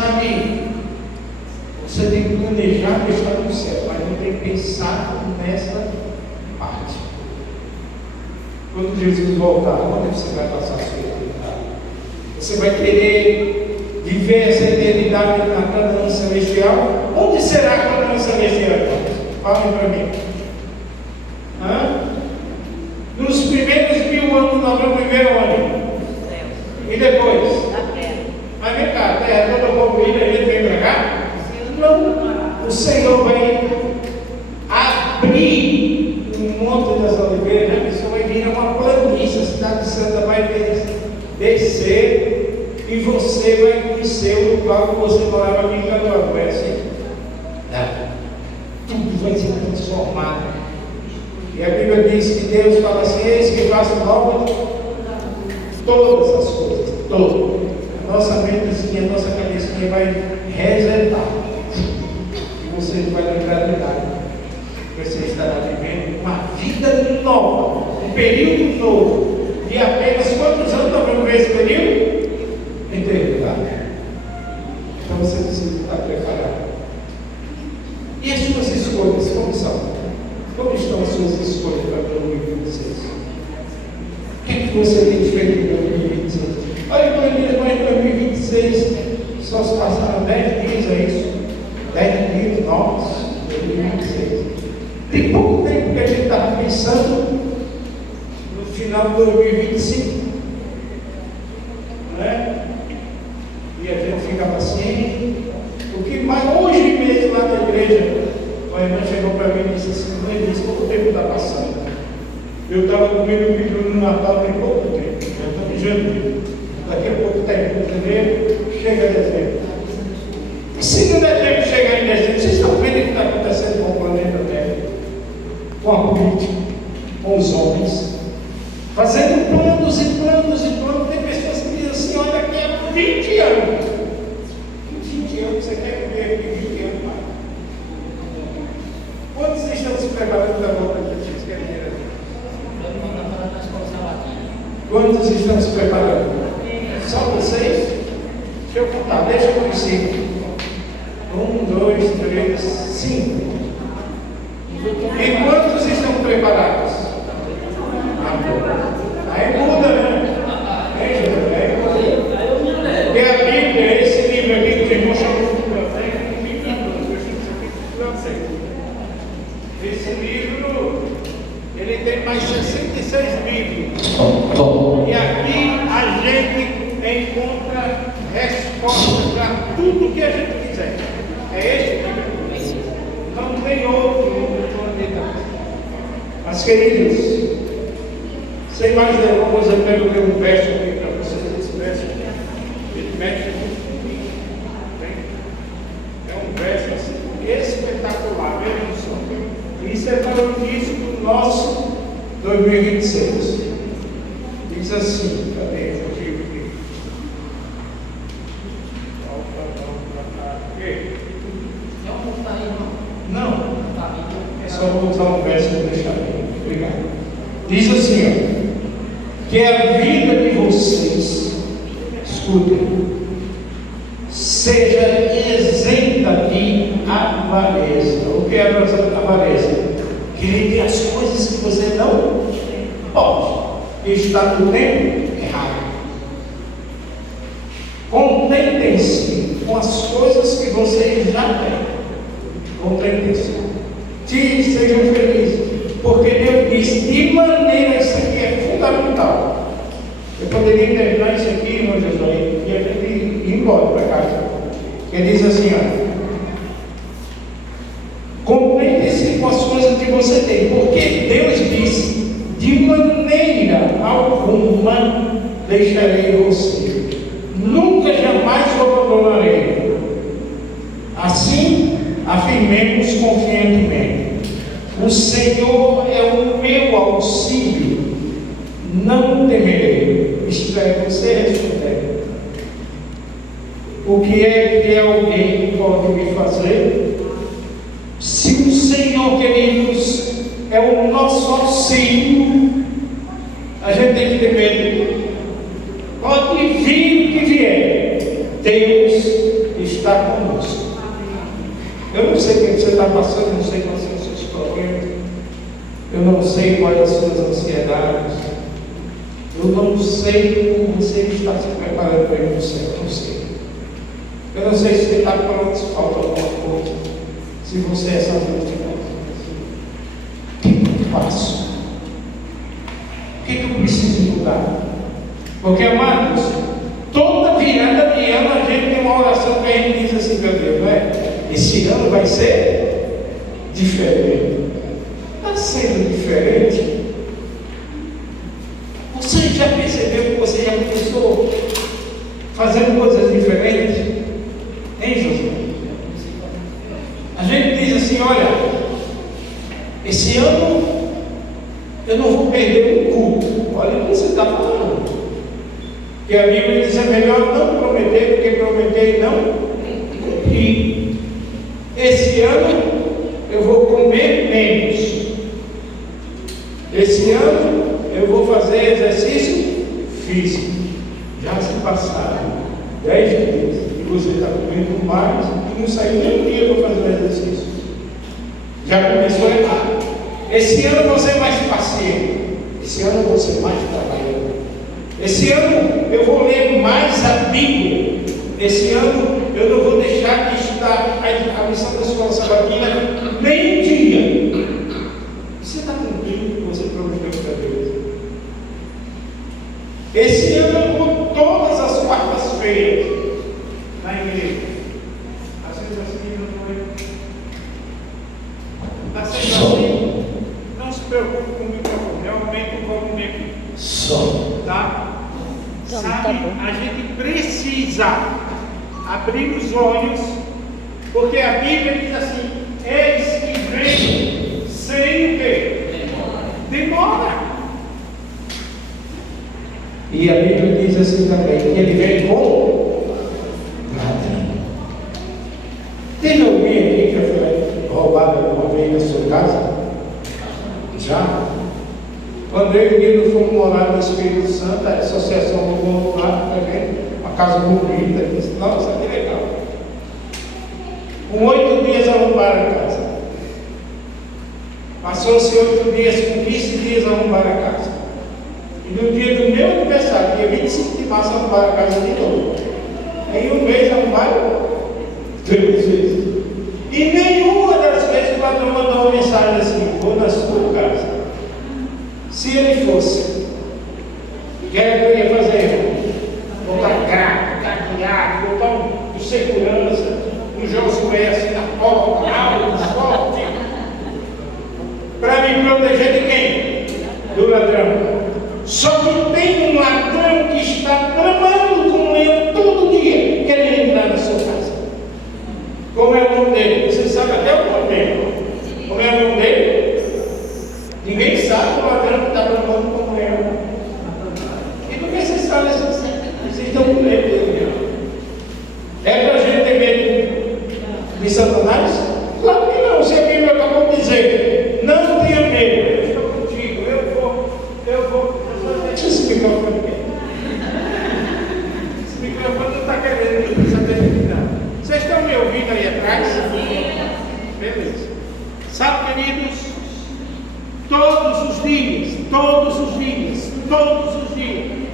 Sabe, você tem que planejar deixar no céu, mas não tem que pensar nessa parte. Quando Jesus voltar, onde você vai passar a sua eternidade? Você vai querer viver essa eternidade na Canaã celestial? Onde será a Canaã celestial? Falem para mim. Nos primeiros 1000 anos nós vamos viver onde? E depois? Mas vem cá, a terra toda poluída, a gente vem para cá? Não. O Senhor vai abrir o Monte das Oliveiras, isso vai vir uma planície, a cidade santa vai descer e você vai conhecer o lugar que você morava aqui em Caruaru. É assim? Tudo vai ser transformado. E a Bíblia diz que Deus fala assim: eis que faço nova todas as coisas, todas. A nossa mentezinha, a nossa cabecinha vai resetar. E você vai lembrar de nada. Você estará vivendo uma vida nova, um período novo. E apenas quantos anos nós vamos ver esse período? Eternidade. Então você precisa estar preparado. E as suas escolhas, como são? Como estão as suas escolhas para 2026? O que é que você tem feito em 2026? Olha, mas em 2026 só se passaram 10 dias, é isso? 10 dias novos, 2026. Tem pouco tempo que a gente estava pensando no final de 2025, não é? E a gente fica paciente. O que mais hoje mesmo lá na igreja, a irmã chegou para mim e disse assim: não disse, pouco tempo está passando. Eu estava comendo peru no Natal tem pouco tempo, eu estou em janeiro. Daqui a pouco está em janeiro, chega dezembro. Se no dezembro chegar em dezembro, vocês estão vendo o que está acontecendo com o planeta Terra, com a política, com os homens, fazendo planos e planos e planos. Tem pessoas que dizem assim: olha, daqui a 20 anos. 20 anos, você quer viver aqui 20 anos mais? Quantos estão se preparando para a volta de Jesus? Quantos estão se preparando? Só vocês? Deixa eu contar, deixa eu conhecer. 1, 2, 3, 5. E quantos estão preparados? Aí muda, né? Porque a Bíblia, esse livro aqui que os irmãos chamam de esse livro, ele tem mais 66 livros. E aqui a gente encontra respostas para tudo que a gente quiser. É este livro. Não tem outro no planeta. Mas, queridos, sem mais delongas, eu quero ler um verso aqui para vocês. Esse verso, ele mexe muito comigo. É um verso assim, espetacular. Vejam só. Isso é para o início do nosso 2026. Diz assim: cadê o livro aqui? Não, é só voltar um verso e deixar aqui. Obrigado. Diz assim: ó, que a vida de vocês, escutem, seja isenta de avareza. O que é avareza? Querer as coisas que você não pode. Está no tempo errado. Contentem-se com as coisas que vocês já têm. Contentem-se. Sejam felizes. Porque Deus diz, de maneira, isso aqui é fundamental. Eu poderia terminar isso aqui, irmão Jesus, e a gente ir embora para casa. Ele diz assim: ó, contentem-se com as coisas que você tem. Porque Deus disse, de maneira alguma deixarei você, nunca jamais o abandonarei. Assim, afirmemos confiantemente: o Senhor é o meu auxílio, não temerei. Isto é, você responder: o que é que alguém pode me fazer? Se o Senhor, queridos, é o nosso auxílio, a gente tem que ter medo. Pode vir o que vier, Deus está conosco. Eu não sei o que você está passando, não sei quais são os seus problemas, eu não sei quais as suas ansiedades, eu não sei como você está se preparando para ir no céu, eu não sei. Eu não sei se você está pronto, se falta alguma coisa, se você é essa última. O que eu faço? O que eu preciso mudar? Porque, amados, toda virada de ano a gente tem uma oração que a gente diz assim, meu Deus, não é? Esse ano vai ser diferente. Está sendo diferente. Você já percebeu que você já começou fazendo coisas diferentes? Hein, Josué? A gente diz assim, olha, esse ano eu não vou perder um culto. Olha o que você está falando. Porque a Bíblia diz, é melhor não prometer do que prometer e não cumprir. Esse ano eu vou comer menos. Esse ano eu vou fazer exercício físico. Já se passaram 10 dias e você está comendo mais e não saiu nem um dia para fazer o exercício. Já começou a errar. Esse ano eu vou ser mais paciente. Esse ano eu vou ser mais trabalhador. Esse ano eu vou ler mais a Bíblia. Esse ano eu não vou deixar de estudar a missão da escola sabatina nem um dia. Você está cumprindo o que você prometeu para Deus? Esse ano eu vou todas as quartas-feiras na igreja. Às vezes assim não é. Está sendo assim. Não se preocupe com o microfone. Aumenta o volume aqui. Tá? Sabe, a gente precisa abrir os olhos, porque a Bíblia diz assim: eis que vem sem o quê? Demora. E a Bíblia diz assim também, que ele vem com ladrão. Teve alguém aqui que foi roubado alguma vez na sua casa? Já? Quando eu e o Nilo fomos morar no Espírito Santo, a associação roubou lá também, uma casa bonita, disse, nossa, que legal. Com 8 dias arrumbaram a casa. Passou-se 8 dias, com 15 dias arrumbaram a casa. E no dia do meu aniversário, dia 25 de março, arrumbaram a casa de novo. Em um mês arrumbaram 3 vezes. E nenhuma das vezes o patrão mandou uma mensagem assim: vou na sua casa. Se ele fosse, o que era que eu ia fazer? Botar gato, cadeado, botar um de segurança, um Josué assim na porta, alto, forte, para me proteger de quem? Do ladrão. Só que tem um ladrão que está tramando com eu todo dia, querendo entrar na sua casa. Como é o nome dele? Você sabe até o nome dele. Como é o nome dele? Ninguém sabe o ladrão que está tramando com eu. E por que vocês falam assim? Vocês estão com medo dele. É para a gente ter medo de Satanás? Claro que não. Se a Bíblia acabou de dizer, não tenha medo, eu estou contigo, eu vou. Deixa esse microfone aqui. Esse microfone não está querendo saber nada. Vocês estão me ouvindo aí atrás? Beleza. Sabe, queridos, todos os dias,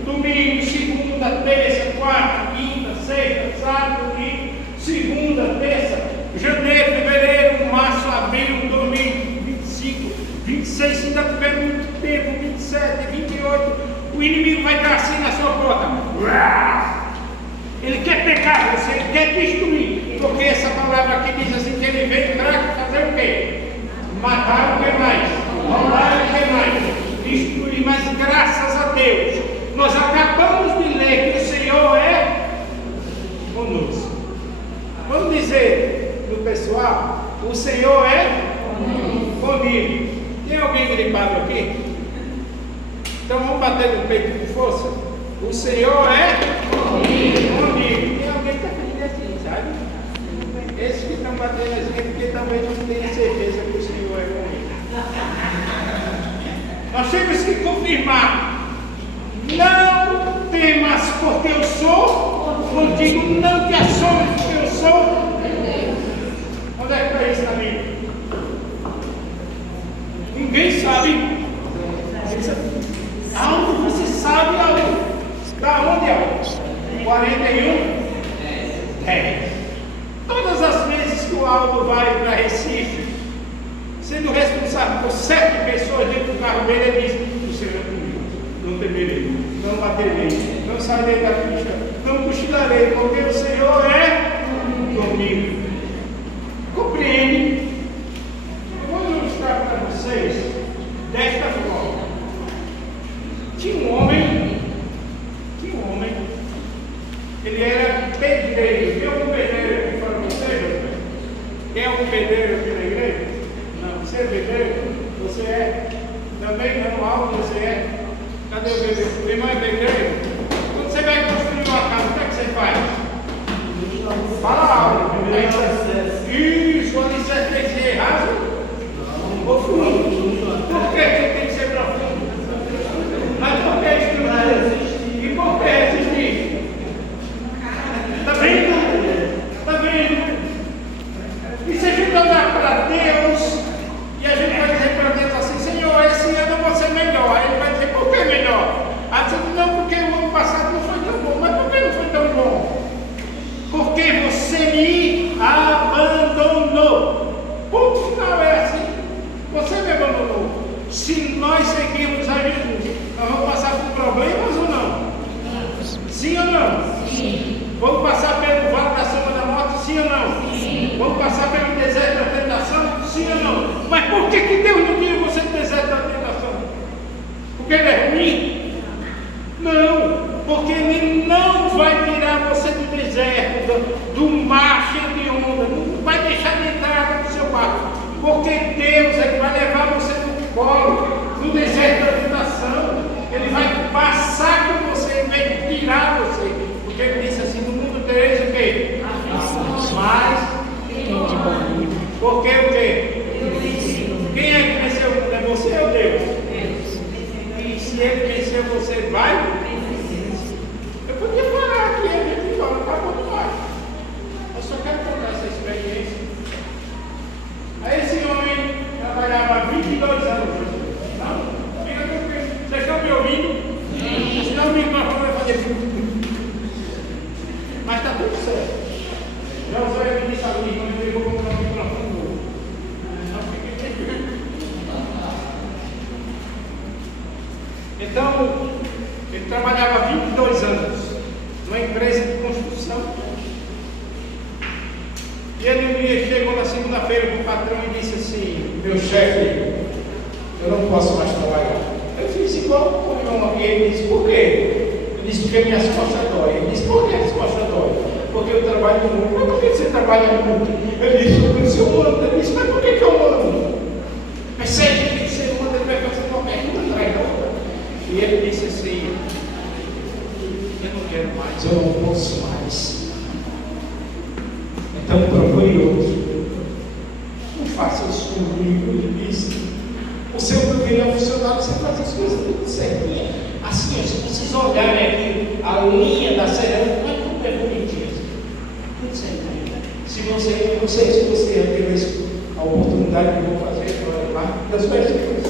domingo, segunda, terça, quarta, quinta, sexta, sábado, domingo, segunda, terça, janeiro, fevereiro, março, abril, domingo, 25, 26, se ainda tiver muito tempo, 27, 28, o inimigo vai estar assim na sua porta. Ele quer pecar você, ele quer destruir, porque essa palavra aqui diz assim, que ele veio para fazer o quê? Matar o que mais? Roubar o que mais? Destruir, mas graças a Deus, nós acabamos de ler que o Senhor é conosco. Vamos dizer no pessoal, o Senhor é comigo. Tem alguém gripado aqui? Então vamos bater no peito com força. O Senhor é comigo. Tem alguém que está pedindo assim, sabe? Esses que estão batendo assim, porque talvez não tenham certeza que o Senhor é comigo. Nós temos que confirmar: não temas, porque eu sou contigo, não te assombres, porque eu sou Oswaldo vai para Recife, sendo responsável por 7 pessoas dentro do carro dele, ele diz: o Senhor é comigo, não temerei, não baterei, não sairei da pista, não cochilarei, porque o Senhor é comigo. Compreende? Eu vou ilustrar para vocês desta forma. Tinha um homem, ele era pedreiro. Tem algum pedreiro aqui para vocês? Tem algum pedreiro aqui na igreja? Não, você é pedreiro? Você é? Também não, algo você é? Cadê o pedreiro? O irmão é pedreiro? Quando você vai construir uma casa, o que é que você faz? Fala algo. Isso, o alicerce tem que ser raso? Ou fundo? Por que tem que ser profundo? Mas por que estrutura? E por que resistir? Está vendo? Está vendo? E se a gente olhar para Deus e a gente vai dizer para Deus assim: Senhor, esse ano eu vou ser melhor. Aí ele vai dizer: por que melhor? Aí você diz: não, porque o ano passado não foi tão bom. Mas por que não foi tão bom? Porque você me abandonou. Ponto final é assim. Você me abandonou. Se nós seguirmos a Jesus, nós vamos passar por problemas ou não? Sim ou não? Sim. Vamos passar pelo vale da sombra da morte? Sim ou não? Sim. Vamos passar pelo deserto da tentação? Sim ou não? Mas por que Deus não tira você do deserto da tentação? Porque Ele é ruim? Não. Porque Ele não vai tirar você do deserto, do mar cheio de onda, não vai deixar de entrar no seu barco. Porque Deus é que vai levar você no colo, no deserto da tentação. Ele vai passar com você, Ele vai tirar você. Porque Ele disse assim: no mundo tereis o quê? Mas porque o quê? Quem é que venceu o mundo? É você ou Deus? E se Ele vencer, você vai? Eu podia parar aqui, a gente fala, acabou demais. Eu só quero contar essa experiência. Aí esse homem trabalhava 22 anos. Não? Fica tranquilo. Vocês estão me ouvindo? Sim. Senão o microfone vai fazer. Mas está tudo certo. Já usou a ministra ali, quando eu vou comprar um microfone novo. Não fiquem tranquilos. Então, ele trabalhava 22 anos numa empresa de construção. E ele um dia chegou na segunda-feira para o patrão e disse assim: meu chefe, eu não posso mais trabalhar. Eu fiz igual o irmão aqui. Ele disse: por quê? Ele disse: porque minhas costas dói. Ele disse: por que as costas dói? Porque eu trabalho muito. Mas por que você trabalha muito? Ele disse: por isso eu ando. Ele disse: mas por que eu ando? Mas se a gente você anda, ele vai fazer uma pergunta atrás da outra. E ele disse assim: eu não quero mais, eu não posso mais. Então procure outro. Não faça isso comigo. Ele disse: o seu primeiro funcionário, você faz as coisas tudo certinho. Assim, se vocês olharem aqui, a linha da cerâmica, não é tudo é bonitinho. Tudo certinho. Se você teve a oportunidade de fazer lá das pessoas.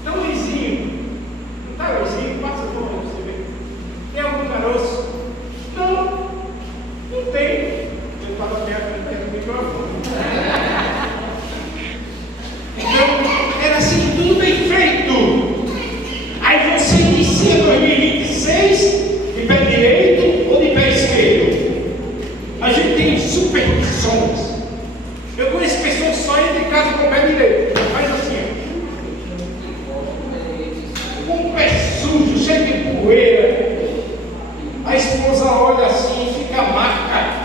Então, Luizinho, não está Luizinho? Passa por onde você vê. Tem algum caroço? Não tem. Eu estava perto do microfone. Então, era assim, tudo bem feito. Aí você inicia 2026 de pé direito ou de pé esquerdo. A gente tem superstições. Eu conheço pessoas que só entram em casa com o pé direito. Faz assim, com o pé sujo, cheio de poeira. A esposa olha assim e fica marca.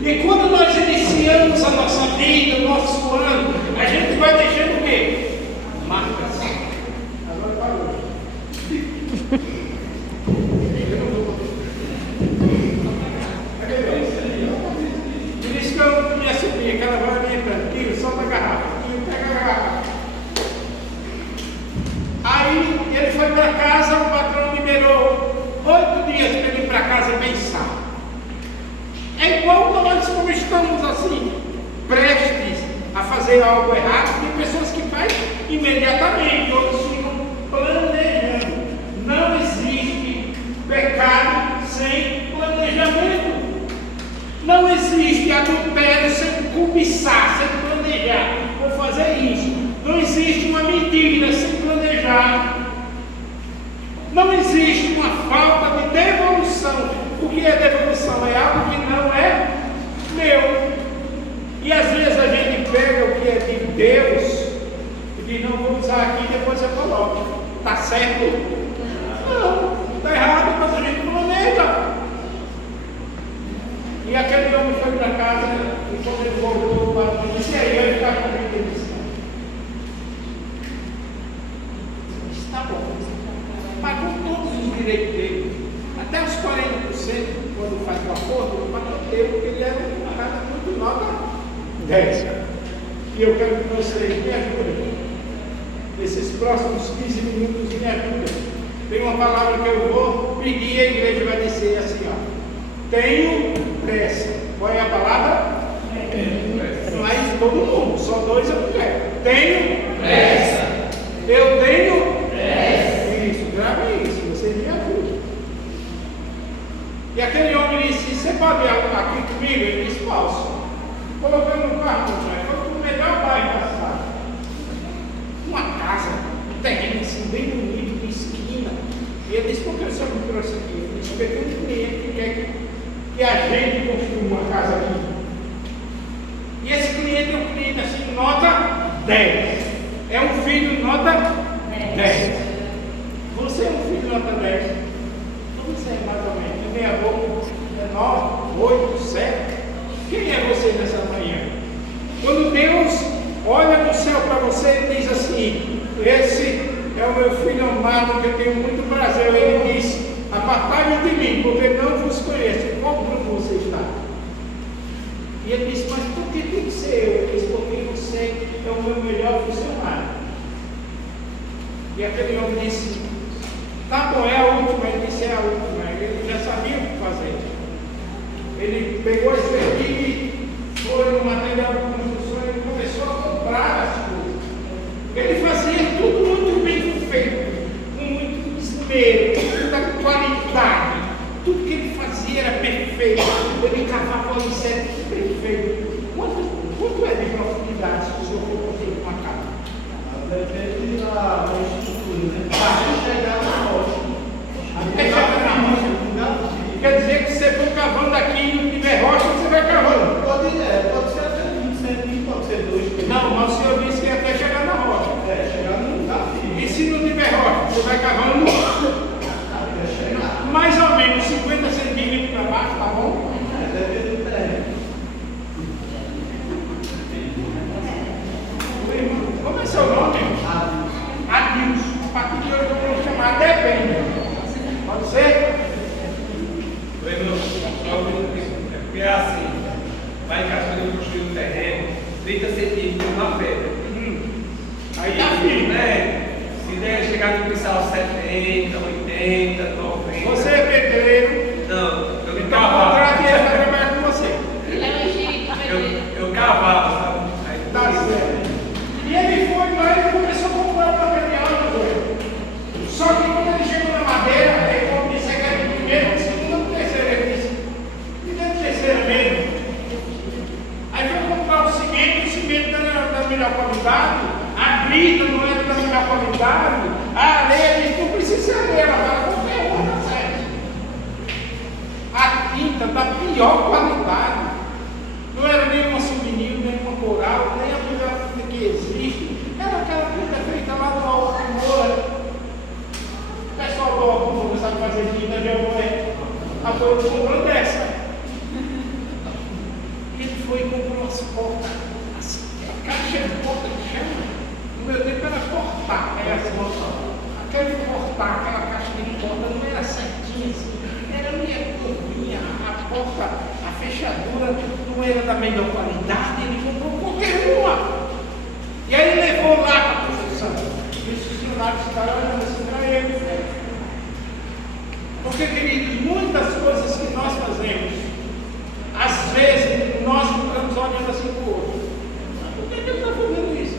E quando nós iniciamos a nossa vida, o nosso ano, a gente vai deixando o quê? Marcas. Agora parou. Por isso que eu me assumi, aquela varinha tranquila, solta a garrafa, pega a garrafa. Aí ele foi para casa, o patrão liberou 8 dias para ele ir para casa pensar. É igual nós como estamos assim, prestes a fazer algo errado. Tem pessoas que fazem imediatamente, outros ficam planejando. Não existe pecado sem planejamento. Não existe adultério sem cobiçar, sem planejar. Vou fazer isso. Não existe uma mentira sem planejar. Não existe uma falta de devolução. O que é devolução? É algo que não é meu. E às vezes a gente pega o que é de Deus e diz, não vou usar aqui e depois eu coloco. Está certo? Não, está errado, mas a gente planeja. E aquele homem foi para casa e quando ele voltou, o patrão disse, e aí, vai ficar comigo? Ele disse, está bom. Pagou todos os direitos dele. Até os 40%, quando faz o acordo, o patrão deu, porque ele era um cara muito nota 10. E eu quero que vocês me ajudem. Nesses próximos 15 minutos me ajudem. Tem uma palavra que eu vou pedir e a igreja vai dizer assim, ó. Tenho pressa. Qual é a palavra? Mas todo mundo, só dois eu não quero. Tenho pressa. Eu tenho pressa. Isso, grave isso, vocês me ajudam. E aquele homem disse, você pode ir aqui comigo? Ele disse, posso. Colocou no carro, foi o melhor bairro da cidade. Uma casa, um terreno assim, bem bonito, de esquina. E ele disse, por que o senhor me trouxe aqui? Ele disse, porque tem um cliente que quer que a gente construa uma casa aqui. E esse cliente é um cliente assim, nota 10. É um filho nota 10. Você é um filho nota 10. Não sei mais ou menos. Eu tenho avô, é 9, 8, 7. Quem é você nessa manhã? Quando Deus olha do céu para você e diz assim, esse é o meu filho amado que eu tenho muito prazer. Ele diz, apartai-vos de mim, porque não vos conheço. Em qual grupo você está? E ele disse, mas por que tem que ser eu? Ele disse, porque você é o meu melhor funcionário. E aquele homem disse, tá bom, é a última. Ele disse, é a última. Ele já sabia o que fazer. Ele pegou esse aqui, foi no material de construção e começou a comprar as coisas. Ele fazia tudo muito bem feito, com muito esmero, com muita qualidade. Tudo que ele fazia era perfeito. Ele cavava o alicerce perfeito. Quanto é de profundidade se o senhor for construir uma casa? Depende da estrutura, né? Até chegar na rocha. Até chegar na rocha. Quer dizer que se você for cavando aqui e não tiver rocha, você vai cavando. Pode ser até 20 centímetros, pode ser 2. Não, mas o senhor disse que é até chegar na rocha. Chegar no lugar firme. E se não tiver rocha, você vai cavando mais ou menos 50 centímetros para baixo, tá bom? Depende do terreno. Como é seu nome? Adilson. A partir de hoje eu vou chamar Depende. Pode ser? Oi, meu, é porque é assim, vai em casa quando eu construir um terreno, 30 centímetros na pedra. Aí tá firme, né? Se der chegar no pincel 70, 80, 90. Você é pedreiro. Não, eu Então cavava. contrate ele para trabalhar com você. Eu cavava, sabe? Aí, Tá certo. E ele foi lá e começou a comprar o material do governo. Só que quando ele chegou na madeira, ele começou a ganhar o primeiro, o segundo, o terceiro. Ele disse, me deu o terceiro mesmo. Aí foi comprar o cimento não era da melhor qualidade, a brita não era da melhor qualidade, a areia, ele disse, não precisa ser areia, ela vai qualquer uma, tá certo. A tinta da pior qualidade. Não era nem uma souvenir, nem uma coral, nem a melhor tinta que existe. Era aquela tinta feita lá do Alto Moura. O pessoal do Alto Moura sabe fazer tinta, já foi comprou dessa. Ele foi e comprou as portas, a caixa de porta que chama. No meu tempo era cortar, aquele cortar, aquela caixa de porta não era certinha assim, era meio curvinha, a porta, a fechadura não era da melhor qualidade, ele comprou qualquer uma. E aí ele levou lá para a construção. E os funcionários ficaram olhando assim para ele. Porque, queridos, muitas coisas que nós fazemos, às vezes nós ficamos olhando assim para o outro. Por que ele está fazendo isso?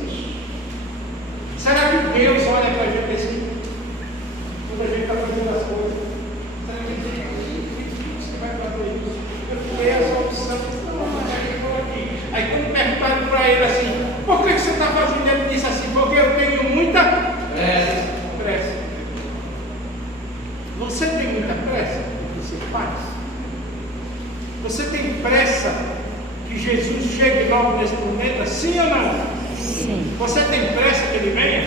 Será que Deus olha para a gente assim? Quando a gente está fazendo as coisas, será que você vai fazer isso? Eu fui essa opção. Não, Você tem pressa que Jesus chegue logo nesse planeta? Sim ou não? Sim. Você tem pressa que ele venha?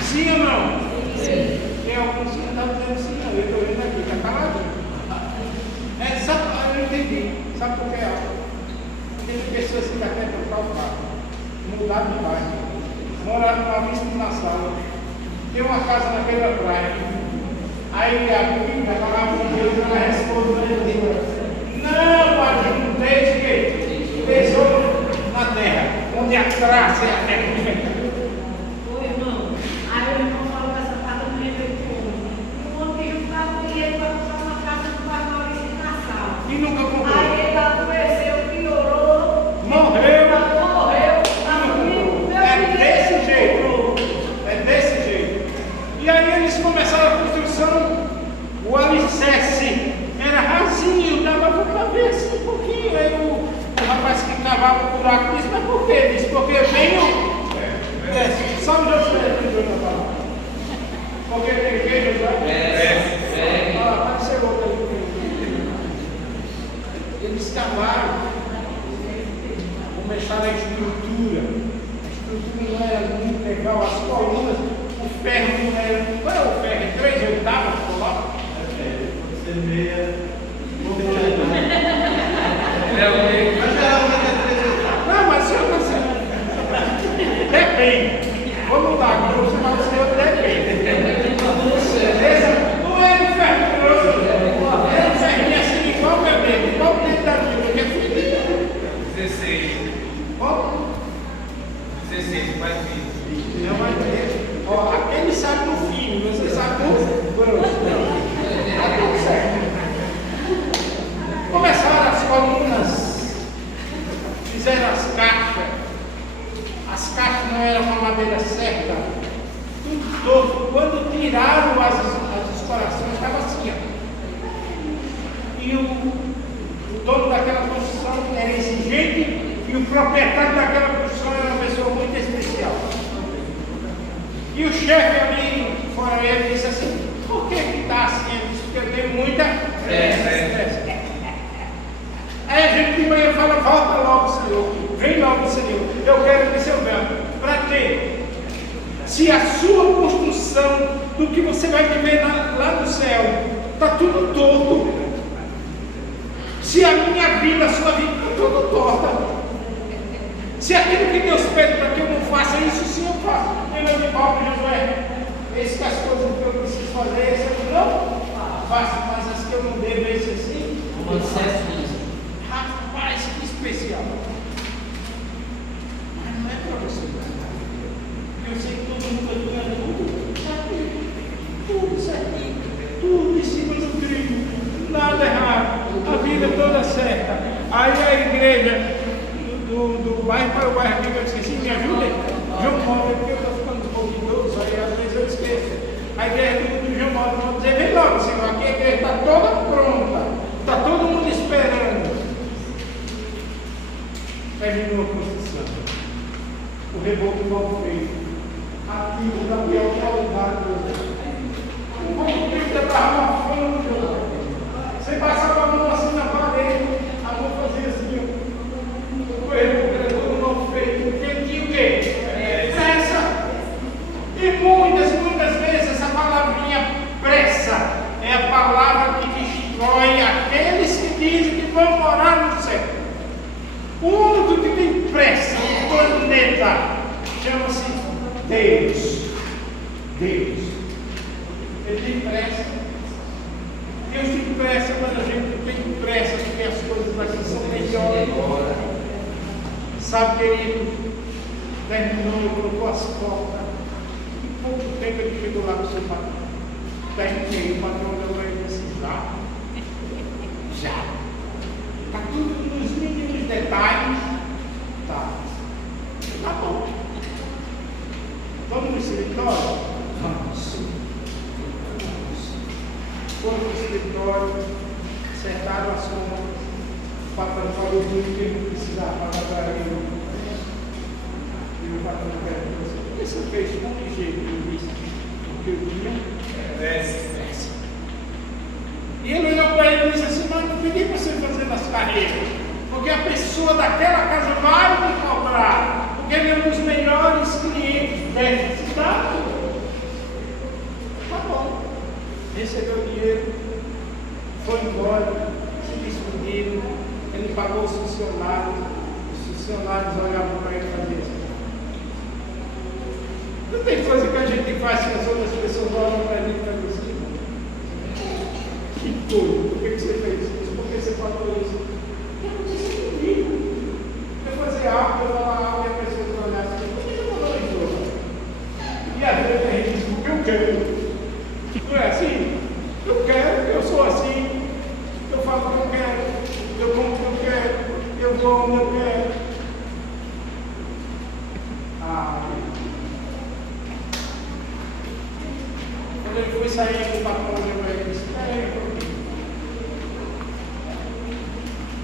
Sim ou não? Sim. Tem alguns que estão dizendo sim, não. Eu estou vendo aqui, está calado. Sabe, eu entendi. Sabe por que? Tem pessoas que estão querendo trocar o carro, mudar de bairro, morar numa vista na sala, tem uma casa na beira da praia. Aí a Bíblia, a palavra de Deus, ela responde: não ajunteis tesouro na terra, onde a traça é a terra que vem. Ô irmão, aí o irmão falou que essa casa não é feita com um homem que juntava dinheiro para comprar uma casa do Pai Maurício na sala. E nunca comprou. Aí ele adoeceu, piorou, Morreu. a É desse jeito. É desse jeito. E aí eles começaram a construção. O alicerce era rasinho, dava para ver assim um pouquinho. Aí o rapaz que cavava o buraco disse: mas por quê? Disse: porque venho. Só um Deus que porque tem queijo já. Apareceu outro ali. Eles cavaram, começaram a estrutura. A estrutura não era muito legal, as colunas, o ferro não era. Qual é o ferro? É 3/8 coloca? Você meia. Não, mas se eu não sei. Depende. Vou mudar agora, vou chamar o senhor depende. Beleza? Não é de ferro grosso. É um ferrinho assim, igual o bebê, igual o dentro da Bíblia, que é fininho. 16. Ó, 16, mais 20. não vai ter. Ó, aquele sabe no fino, você sabe no grosso. Tá tudo certo. Começaram as colunas, fizeram as caixas. As caixas não eram com a madeira certa, tudo torto. Quando tiraram as escorações, estava assim, ó. E o dono daquela construção era exigente e o proprietário daquela construção era uma pessoa muito especial. E o chefe ali, fora ele, disse assim: por que está assim? Ele disse: porque eu tenho muita pressa. Aí a gente de manhã fala: volta logo, Senhor, vem logo, Senhor, eu quero que o Senhor venha. Para quê? Se a sua construção do que você vai viver lá no céu está tudo torto, se a minha vida, a sua vida está tudo torta, se aquilo que Deus pede para que eu não faça isso, sim eu faço. Eu de Paulo Josué, esse que as coisas que eu preciso fazer, esse eu não faço, mas as que eu não devo, esse assim. Rapaz, que especial. Mas não é para você. Eu sei que todo mundo está ganhando tudo certinho, tudo em cima do trilho, nada errado, a vida toda certa. Aí a igreja do bairro para o bairro aqui, que eu esqueci, me ajuda, João Moura, porque eu estou ficando um pouco idoso, aí às vezes eu esqueço. A igreja do João Moura, vão dizer: vem logo, Senhor, aqui a igreja está toda pronta, está todo mundo esperando. Terminou a construção, o reboco mal feito, aquilo da pior qualidade. O concreto estava abafando. Você passava a mão assim na parede, a mão fazia assim, o reboco era todo mal feito, porque tinha o quê? Pressa. E muitas vezes essa palavrinha pressa é a palavra que destrói aqueles que dizem que vão morar no céu. O único que tem pressa no planeta chama-se Deus. Deus. Ele tem pressa. Deus tem pressa, mas a gente não tem pressa, porque as coisas aqui são melhores. Sabe, querido, terminou e colocou as portas. Em pouco tempo ele chegou lá no seu patrão. Terminei, o patrão deu para ele assim: já. Está tudo nos mínimos detalhes. Tá bom. Vamos no escritório? Vamos. Foram no escritório, acertaram as contas. O patrão falou tudo que ele precisava para ele. E o patrão perguntou assim: por que você fez com que jeito? Eu disse: porque eu tinha pressa. E ele olhou para ele e disse assim: mas não pedi para você fazer nas carreira. Porque a pessoa daquela casa vai me cobrar. Porque ele é um dos melhores clientes dessa cidade. Tá bom. Recebeu o dinheiro, foi embora, se despediram, ele pagou os funcionários olhavam para ele e faziam assim. Não tem coisa que a gente faz que as outras pessoas olham para a gente e fazem assim. Que coisa, por que você fez isso? Por que você falou isso? O que aconteceu comigo? Eu fazer algo, eu falar algo e a pessoa olhar assim, por que você falou isso? E às vezes a gente diz, porque eu quero. Não é assim? Eu quero, eu sou assim, eu falo o que eu quero, eu como o que eu quero, eu vou onde eu quero. Quando ele foi sair, o patrão olhou para ele e disse, espera aí um pouquinho.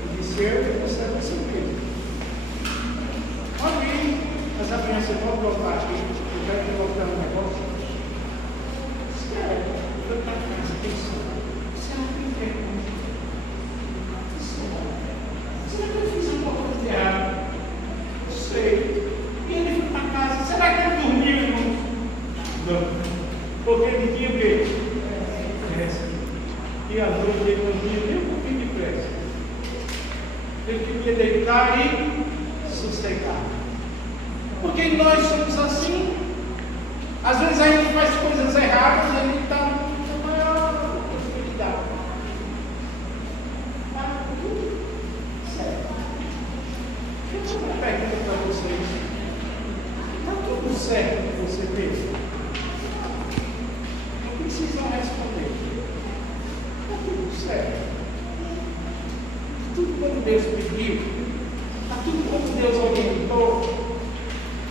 Eu disse, você é você mesmo. Ok, essa criança pode voltar aqui, eu quero te voltar um negócio. Espera, eu estou na casa, atenção. Você não tem tempo. Será que eu fiz alguma coisa de errado? Não sei. E ele foi para casa. Será que ele dormiu, irmão? Não. Porque ele tinha o quê? Pressa. E à noite ele não tinha nem um pouquinho de pressa. Ele queria deitar e sossegar. Porque nós somos assim. Às vezes a gente faz coisas erradas e a gente está com maior possibilidade. Está tudo certo. Deixa eu fazer uma pergunta para vocês. Está tudo certo que você fez? Não precisam responder. Está tudo certo. Tudo como Deus pediu. Está tudo como Deus orientou.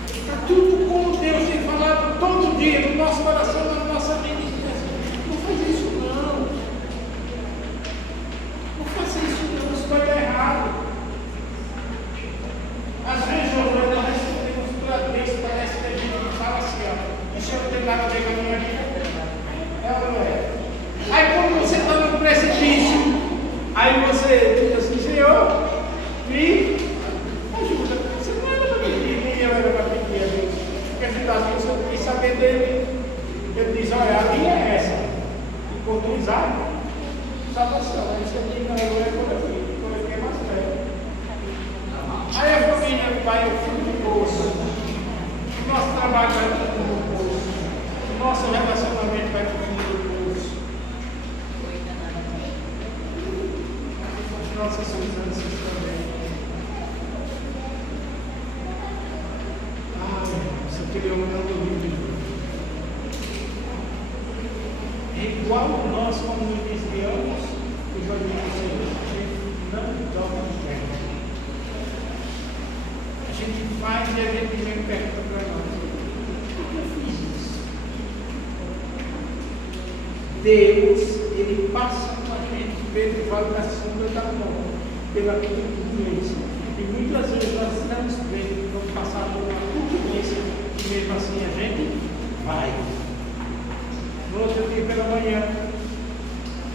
Está tudo como Deus tem falado todo dia no nosso coração, na nossa mente. Não faz isso não. Não faça isso não, isso vai dar errado. Às vezes, nós respondemos para Deus, parece que a gente fala assim, ó, isso não tem nada a ver com a minha vida. É ou não é? Aí quando você está no precipício, aí você diz assim, Senhor, me ajuda. Você não era para pedir, nem eu era para pedir a Deus. Porque às vezes eu quis saber dele. Ele diz, olha, a linha é essa. E conduz a salvação. Aí você diz, não, eu é por aqui é mais perto. Aí a família vai ao fundo do poço. O nosso trabalho vai para o fundo do poço. O nosso relacionamento vai para o fundo do poço. As nossas circunstâncias também. Isso aqui é o meu livro. É igual nós, como nos desviamos, o Jorge Senhor, a gente não dobra o pé. A gente faz e a gente vem perto para nós. Por que eu fiz isso? Deus, Ele passa com a gente, Pedro fala na sombra da mão, pela turbulência. E muitas vezes nós estamos vendo que vamos passar por uma turbulência e mesmo assim a gente vai. No outro dia pela manhã,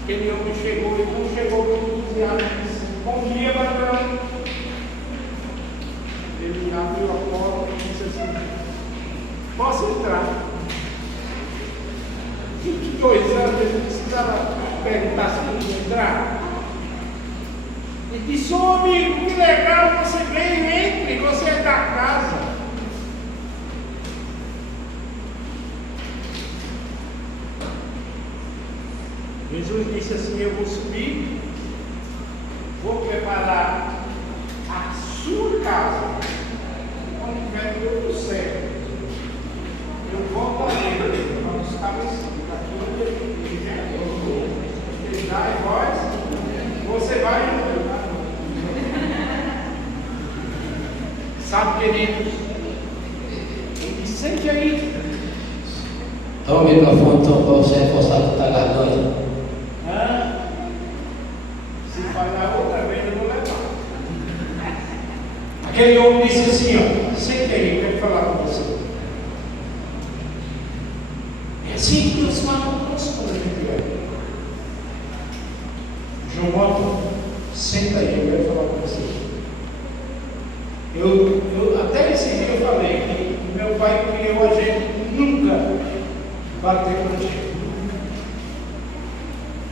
aquele homem chegou e não chegou com entusiasmo, disse, bom dia, patrão. Ele abriu a porta e disse assim, posso entrar? 22 anos, ele não precisava perguntar se podia entrar. Ele disse, ô amigo, que legal, você veio, entre, você é da casa. Jesus disse assim, eu vou subir, vou preparar a sua casa, quando tiver tudo certo, eu volto a ele, vamos estar aqui onde ele dá e voz, você vai. Sabe, queridos, ele disse, sente aí. Dá o microfone então para você reforçar que está garganta. Se falhar outra vez, eu vou levar. Aquele homem disse assim, ó, sente aí, eu quero falar com você. É assim que Deus fala conosco quando a gente é. João Otto Senta aí, eu quero falar com você. Eu até esse dia eu falei que meu pai criou a gente nunca bater com gente.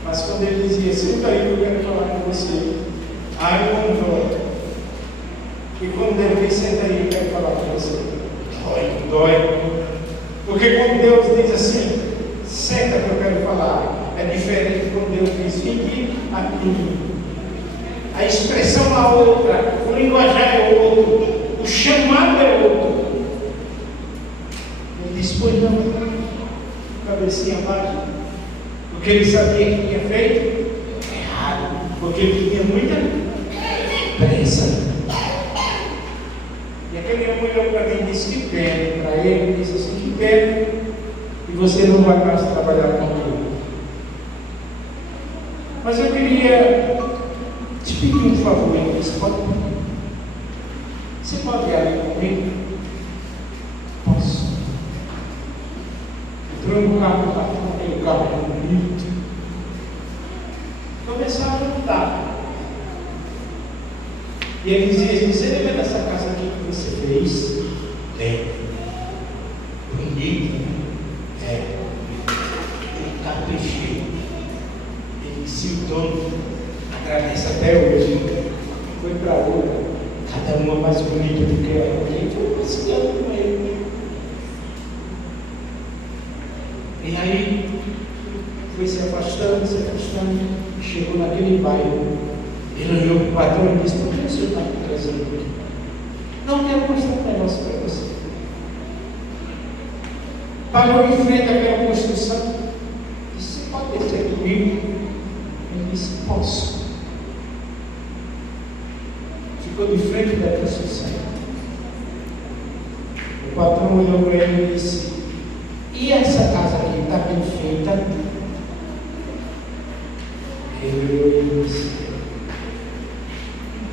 Mas quando ele dizia, senta aí, eu quero falar com você, aí eu dói. E quando Deus diz, senta aí, eu quero falar com você, dói. Porque quando Deus diz assim, senta que eu quero falar, é diferente quando Deus diz, fique aqui. A expressão é outra, o linguajar é outro, o chamado é outro. Ele disse, pois não, cabecinha baixa. Porque ele sabia que tinha feito errado, porque ele tinha muita pressa. E aquele homem olhou para mim e disse que pena, para ele disse assim, que pena, e você não vai mais trabalhar comigo. Mas eu queria te pedir um favor, ele disse, você pode ir ali comigo? Posso. Entrou no carro, aquele carro bonito. Começaram a mudar. E ele dizia assim, você lembra dessa casa aqui que você fez? Lembro. Bonito, né? É. Eu caprichei. Ele disse, o dono atravessa até hoje. Foi para outra. Cada uma mais bonita do que a outra. E foi passeando com ele. E aí, foi se afastando, chegou naquele bairro. Ele olhou para o patrão e disse, por que o senhor está me trazendo aqui? Não quero mostrar um negócio para você. Parou em frente àquela construção. Disse, você pode descer comigo? Ele disse, posso. Ficou de frente da construção. O patrão olhou para ele e disse, e essa casa aqui está bem feita? Ele olhou e disse,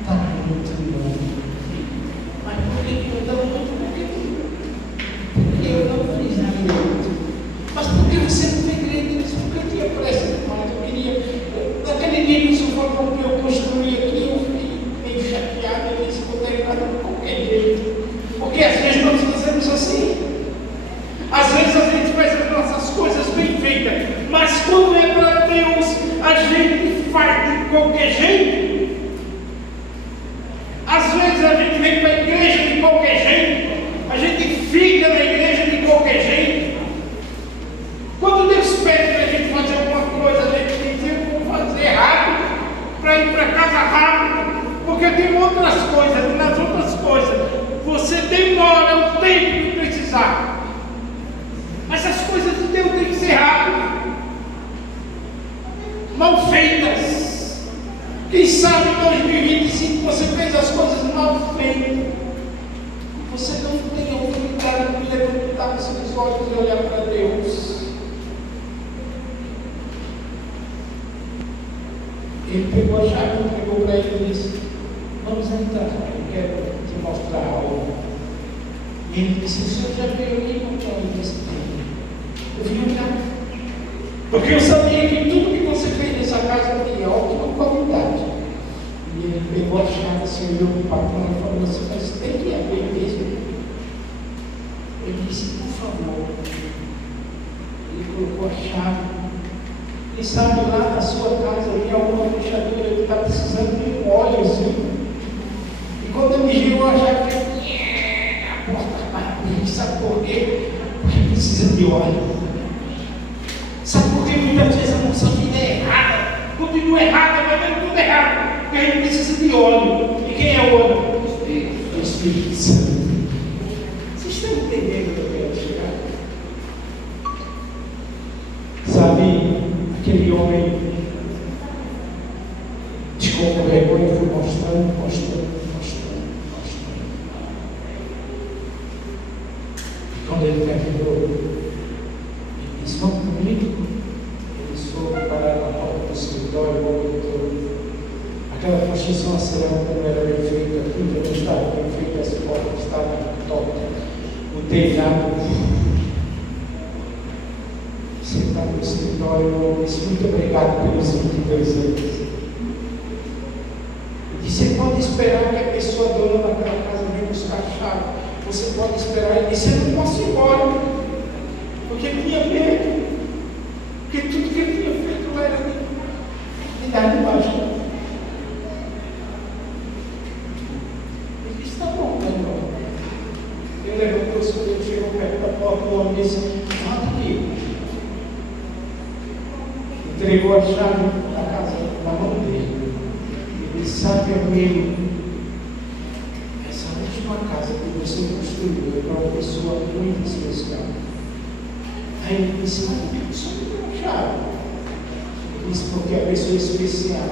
está muito bom. Mas por que eu não muito? Porque eu não fiz direito. Mas por que você não fez direito? Ele disse, porque eu tinha pressa demais. Eu queria. Naquele dia que o senhor falou que eu construí aqui, eu fiquei meio chateado. Ele disse, vou terminar de qualquer jeito. Porque às vezes nós fazemos assim. Às vezes a gente faz as nossas coisas bem feitas, mas quando é para Deus, a gente faz de qualquer jeito. Às vezes a gente vem para a igreja de qualquer jeito, a gente fica na igreja de qualquer jeito. Quando Deus pede para a gente fazer alguma coisa, a gente diz, eu vou fazer rápido, para ir para casa rápido, porque tem outras coisas, e nas outras coisas você demora o tempo de precisar. Mas as coisas de Deus têm que ser rápidas, mal feitas. Quem sabe em 2025 você fez as coisas mal feitas. Você não tem a oportunidade de levantar os seus olhos e olhar para Deus. Ele pegou a chave, entregou para ele e disse, vamos entrar, eu quero te mostrar algo. E ele disse, o senhor já veio aqui com o disse, eu vim olhar, porque eu sabia que tudo que você fez nessa casa tinha ótima qualidade. E ele pegou a chave, se olhou para o patrão e falou assim, mas tem que haver mesmo. Ele disse, por favor. Ele colocou a chave. E sabe, lá na sua casa tem alguma fechadura que está precisando de um óleozinho. E quando ele girou a chave, a porta bateu. Sabe por quê? Porque precisa de óleo. Sabe por que muitas vezes a nossa vida é errada? Continua errada, vai vendo tudo errado. Porque a gente precisa de óleo. E quem é o óleo? O Espírito Santo. Vocês estão entendendo o que eu quero chegar? Sabe, aquele homem descongregou e foi mostrando. E quando ele terminou, disse, vamos comigo? Eles foram parar na porta do escritório, aquela construção cerâmica não era bem feita, tudo não estava bem feito, as portas estavam tortas, o telhado. Sentado no escritório, eu disse, muito obrigado pelos 22 anos. E você pode esperar que a pessoa dona daquela casa venha buscar a chave. Você pode esperar e dizer, eu não posso ir embora. Porque ele tinha medo. Porque tudo que ele tinha feito lá era de dar de baixo. Ele disse, tá bom, tá bom. Ele levantou o seu, chegou perto da porta do homem e disse, volta aqui. Entregou a chave da casa na mão dele. Ele disse, sabe, amigo, essa última casa que você construiu é para uma pessoa muito especial. Aí ele disse, mas por que você não deu a chave? Ele disse, porque a pessoa especial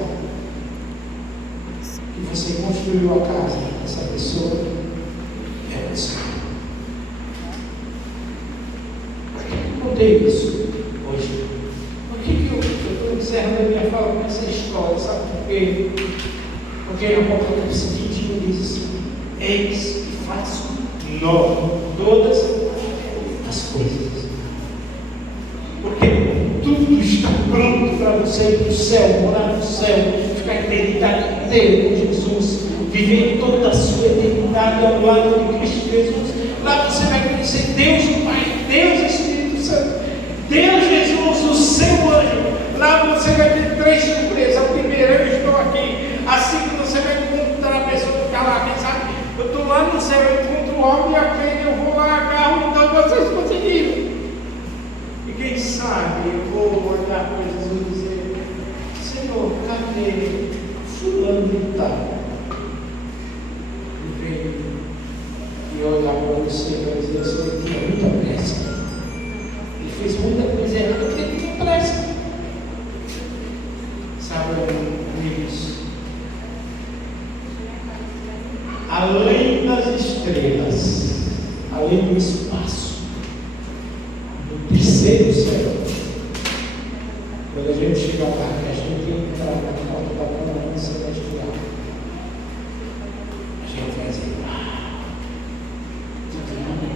que você construiu a casa, essa pessoa é você. Por que eu contei isso hoje? Por que eu estou encerrando a minha fala com essa história? Sabe por quê? Porque no Apocalipse 21 diz assim, eis que faço novo todas as coisas. Porque tudo está pronto para você ir para o céu, morar no céu, ficar a eternidade inteira com Jesus, viver toda a sua eternidade ao lado de Cristo Jesus. Lá você vai conhecer Deus o Pai, Deus Espírito Santo, Deus Jesus, o seu anjo. Lá você vai ter 3 surpresas. A primeira, eu estou aqui. A segunda, você vai encontrar a pessoa que está lá. Quem sabe? Eu estou lá no céu, eu encontro o homem e aquele, eu vou lá, agarro, então vocês conseguiram. E quem sabe eu vou olhar para Jesus e dizer, Senhor, cadê fulano de tal? E veio e olhar para você e vai dizer, Senhor, tinha muita pressa. Ele fez muita coisa errada porque ele tinha pressa. Sabe, amigos, além das estrelas, além do espaço, no terceiro céu, quando a gente chegar lá, a gente entrar na porta da câmara celestial, a gente vai dizer, tudo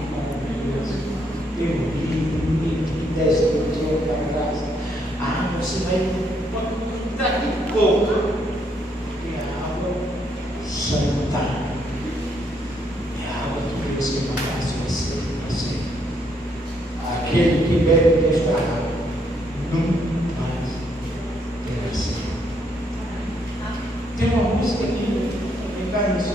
maravilhoso, eu vi, que desce do trono da casa, você vai daqui a pouco, é a água santa, é a água que Deus quer mandar sobre você. Aquele que bebe desta água nunca mais terá sede. Tem uma música aqui, também está nisso.